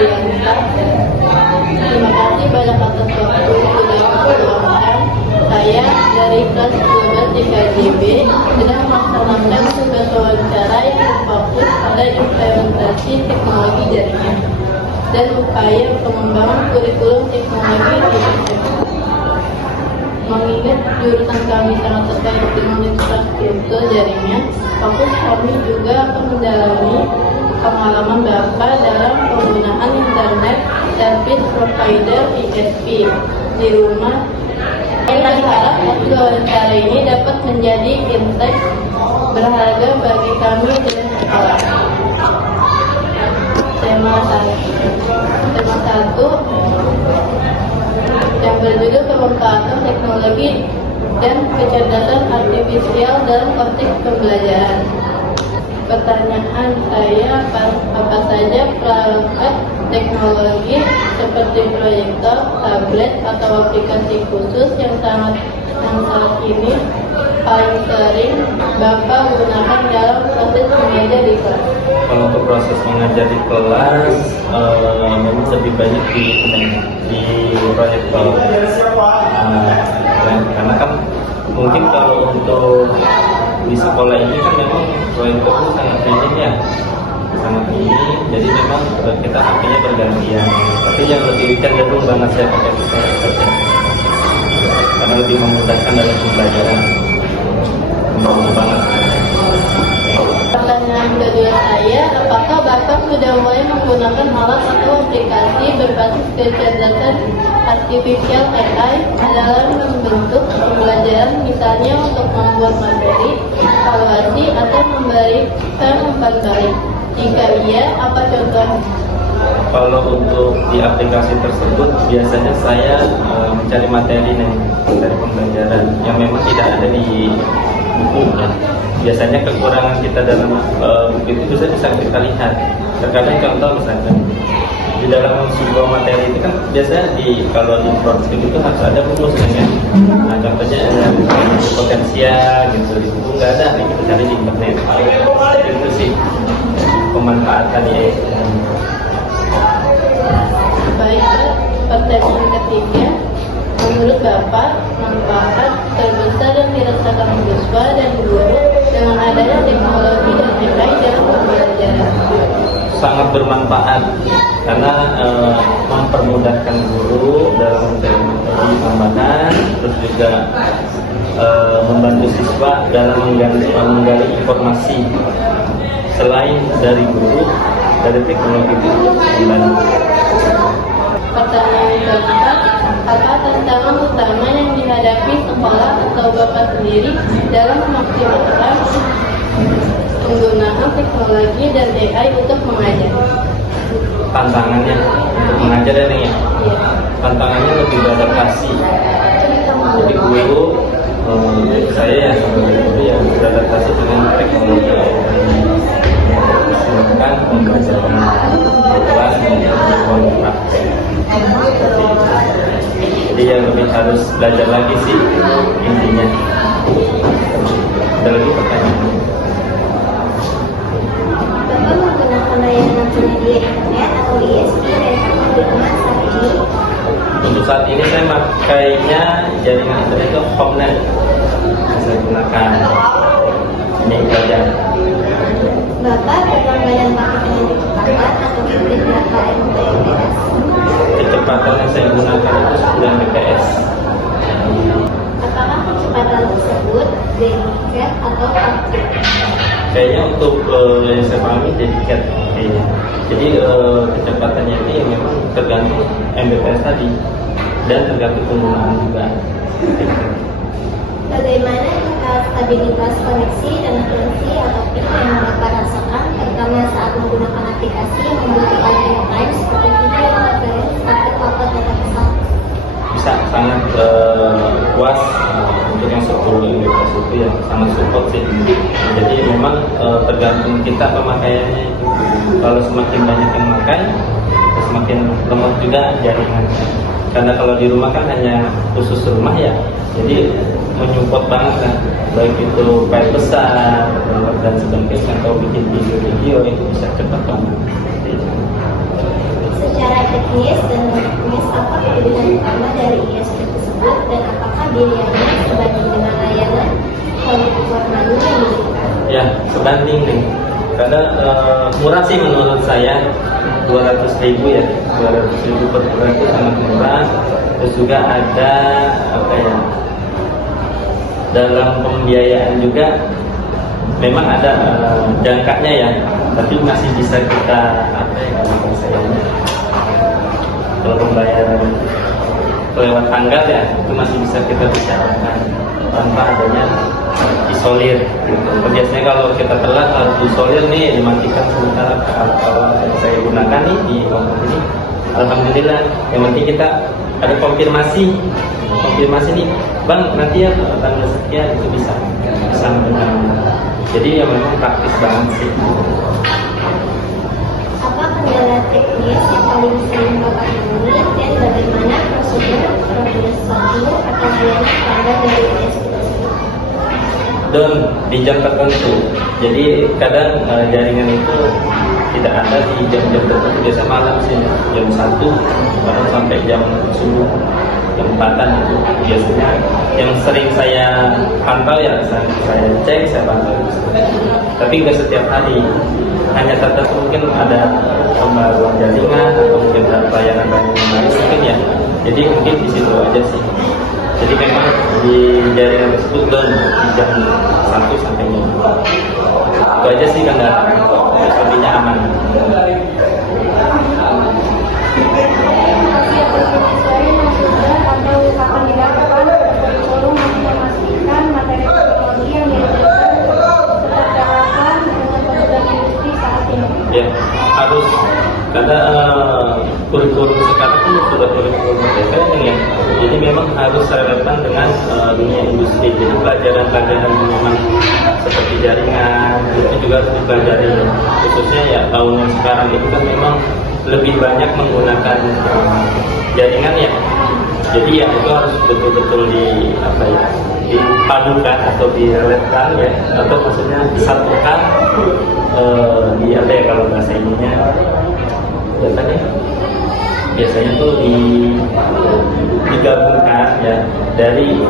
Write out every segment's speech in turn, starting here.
Febrianta. Terima kasih banyak atas waktu sudah meluangkan. Saya dari kelas 12 IKJB sedang melaksanakan tugas wawancara yang berfokus pada implementasi teknologi jaringan dan upaya pengembangan kurikulum teknologi di SMA. Mengingat jurusan kami sangat terkait dengan infrastruktur jaringan, fokus kami juga akan mendalami pengalaman Bapak dalam penggunaan internet service provider ISP di rumah. Kita harap hasil wawancara ini dapat menjadi insight berharga bagi kami dan sekolah. Tema 1 yang berjudul pemanfaatan teknologi dan kecerdasan artifisial dalam konteks pembelajaran. Pertanyaan saya, apa saja perangkat teknologi seperti proyektor, tablet, atau aplikasi khusus yang saat ini paling sering Bapak gunakan dalam proses mengajar di kelas? Kalau untuk proses mengajar di kelas, memang lebih banyak di proyektor. Karena kan mungkin kalau untuk di sekolah ini kan memang proyektor itu sangat minim ya, sangat minim. Jadi memang kita pakainya bergantian. Tapi yang lebih cenderung banget saya pakai proyektor karena lebih memudahkan dalam pembelajaran. Membantu banget. Pertanyaan kedua saya, apakah Bapak sudah mulai menggunakan alat atau aplikasi berbasis kecerdasan artifisial AI dalam membentuk pembelajaran, misalnya untuk membuat materi, evaluasi, atau memberikan umpan balik? Jika iya, apa contohnya? Kalau untuk di aplikasi tersebut, biasanya saya mencari materi dari pembelajaran yang memang tidak ada di buku ya. Biasanya kekurangan kita dalam buku itu bisa kita lihat. Terkadang contoh misalnya di dalam sebuah materi itu kan biasanya kalau di produksi itu harus ada rumusnya. Nah contohnya ada potensial gitu, di buku nggak ada, nih kita cari di internet. Itu sih pemanfaatan ya. Baik, pertanyaan ketiga, menurut Bapak, manfaat terbesar yang dirasakan siswa dan guru dengan adanya teknologi dan AI dalam pembelajaran? Sangat bermanfaat karena mempermudahkan guru dalam mencari tambahan, terus juga membantu siswa dalam menggali informasi selain dari guru, dari teknologi itu membantu. Pertanyaan keempat, apa tantangan utama yang dihadapi sekolah atau Bapak sendiri dalam memaksimalkan penggunaan teknologi dan AI untuk mengajar? Tantangannya untuk mengajar ya nih ya? Iya. Tantangannya lebih beradaptasi. Jadi guru, saya ya sebagai guru yang beradaptasi dengan teknologi melakukan pembelajaran di kelas dan praktek. Jadi yang lebih harus belajar lagi sih intinya. Ada lagi pertanyaan? Bapak menggunakan layanan penyedia internet atau ISP di rumah saat ini? Untuk saat ini saya makainya jaringan internet itu Homnet. Saya gunakan ini saja. Bapak berlangganan paket yang cepat atau hibrid berapa Mbps? Kecepatan yang saya gunakan itu 9 Mbps. Apakah kecepatan tersebut dedicated atau aktif? Kayaknya untuk yang saya pahami dedicated kayaknya. Jadi kecepatannya ini memang tergantung Mbps tadi dan tergantung penggunaan juga. Bagaimana stabilitas koneksi dan latensi atau peak yang Bapak rasakan, terutama saat menggunakan aplikasi yang membutuhkan real time seperti video, konferensi, atau upload data pesawat? Bisa sangat puas untuk yang 10 Mbps itu ya sangat support sih. Jadi memang tergantung kita pemakaiannya itu. Kalau semakin banyak yang pakai, semakin lemah juga jaringan. Karena kalau di rumah kan hanya khusus rumah ya, jadi menyupport banget kan, baik itu file besar dan sebagainya atau bikin video-video itu bisa cepat banget. biayanya sebanding dengan layanan quality formula yang diberikan? Ya, sebanding nih. Karena murah sih menurut saya, 200.000 ya, 200.000 per bulan itu sangat murah. Terus juga ada apa ya, dalam pembiayaan juga memang ada jangkanya ya, tapi masih bisa kita apa ya kalau bahasanya, kalau pembayaran lewat tanggal ya itu masih bisa kita bicarakan tanpa adanya isolir gitu. Biasanya kalau kita telat harus isolir nih, dimatikan sementara. Kalau saya gunakan nih di komputer ini, alhamdulillah yang penting kita ada konfirmasi nih, bang nanti ya tanggal sekian itu bisa dengan. Jadi ya memang praktis banget sih. Apa kendala teknis yang paling sering Bapak temui dan bagaimana prosedur progresor atau layanan standar dari UNSP tersebut? Dan di jam tertentu, jadi kadang jaringan itu tidak ada di jam-jam tertentu, biasa malam sih, jam 1 kadang sampai jam subuh, jam 4-an itu biasanya yang sering saya pantau ya, saya cek, saya pantau. Tapi nggak setiap hari, hanya tertentu mungkin ada pembaruan jaringan atau mungkin ada pelayanan lain mungkin ya. Jadi mungkin di situ aja sih. Jadi memang di jaringan tersebut dan di jam 1 sampai jam 2 itu aja sih kendala, selebihnya aman. Ya, harus karena kurikulum sekarang itu sudah kurikulum modern ya. Jadi memang harus relevan dengan dunia industri. Jadi pelajaran-pelajaran memang seperti jaringan itu juga harus dipelajari. Khususnya ya tahun yang sekarang itu kan memang lebih banyak menggunakan jaringan ya. Jadi ya itu harus betul-betul dipadukan atau direlevan ya, atau maksudnya disatukan di apa ya kalau bahasa ininya biasanya tuh digabungkan ya, dari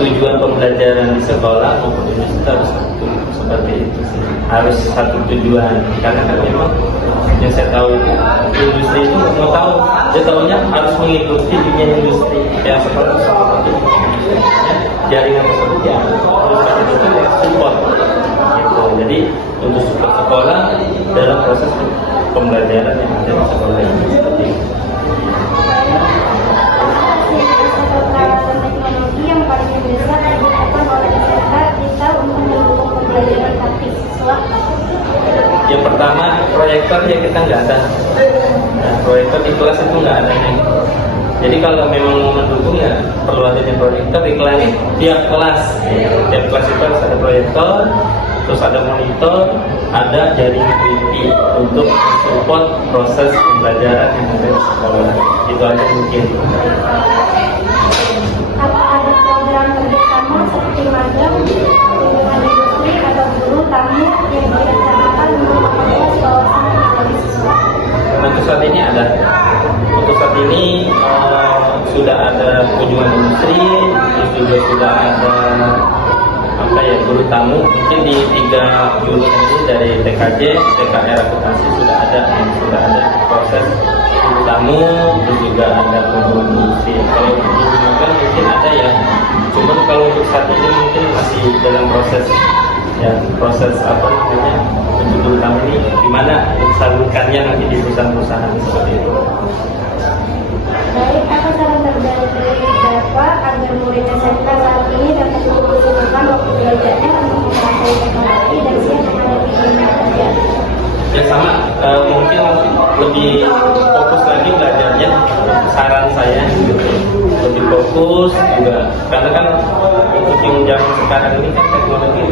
tujuan pembelajaran di sekolah maupun di universitas harus satu, seperti itu sih, harus satu tujuan. Karena kan memang yang saya tahu itu industri itu mau tahu, dia tahunya harus mengikuti dunia industri yang seperti itu. Jaringan tersebut ya harus support gitu. Jadi untuk support sekolah dalam proses pembelajaran yang ada di sekolah ini seperti itu. Teknologi yang paling mendesak digunakan oleh peserta kita untuk mendukung pembelajaran praktik siswa. Yang pertama proyektor ya kita nggak ada. Nah, proyektor di kelas itu nggak ada nih. Jadi kalau memang mau mendukung ya perlu adanya proyektor di kelas. Tiap kelas itu harus ada proyektor, terus ada monitor, ada jaringan wifi untuk support proses pembelajaran yang ada di sekolah. Itu aja mungkin. Apa ada program kerjasama seperti magang dengan industri atau guru tamu yang direncanakan untuk memperluas wawasan dari siswa? Untuk saat ini ada. Untuk saat ini sudah ada kunjungan industri, terus juga sudah ada guru tamu. Mungkin di 3 jurusan ini dari TKJ, TKR akuntansi sudah ada proses guru tamu, terus juga ada kunjungan industri. Kalau untuk magang mungkin ada ya. Cuman kalau untuk saat ini mungkin masih dalam proses untuk guru tamu ini gimana salurkannya nanti di perusahaan-perusahaan seperti itu. Baik, apa saran terbaik dari Bapak agar murid SMK saat ini dapat menggunakan waktu belajarnya untuk menguasai teknologi dan siap menghadapi dunia kerja? Ya sama, mungkin lebih fokus lagi belajarnya. Saran saya gitu, lebih fokus juga, karena kan untuk yang zaman sekarang ini kan teknologi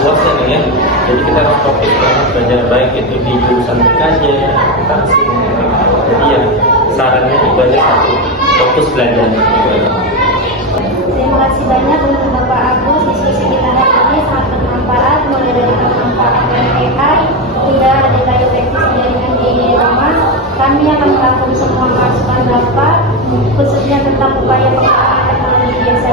luas ya. Jadi kita harus fokus banget belajar, baik itu di jurusan TKJ, akuntansi. Jadi ya sarannya itu aja, satu, fokus belajar. Terima kasih banyak untuk Bapak Agus. Diskusi kita hari ini sangat bermanfaat, mulai dari pemanfaatan AI hingga detail teknis jaringan di rumah. Kami akan melakukan semua masukan Bapak, khususnya tentang upaya pengembangan teknologi desa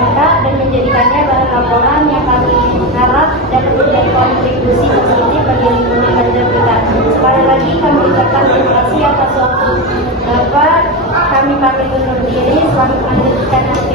undur diri. Selamat melanjutkan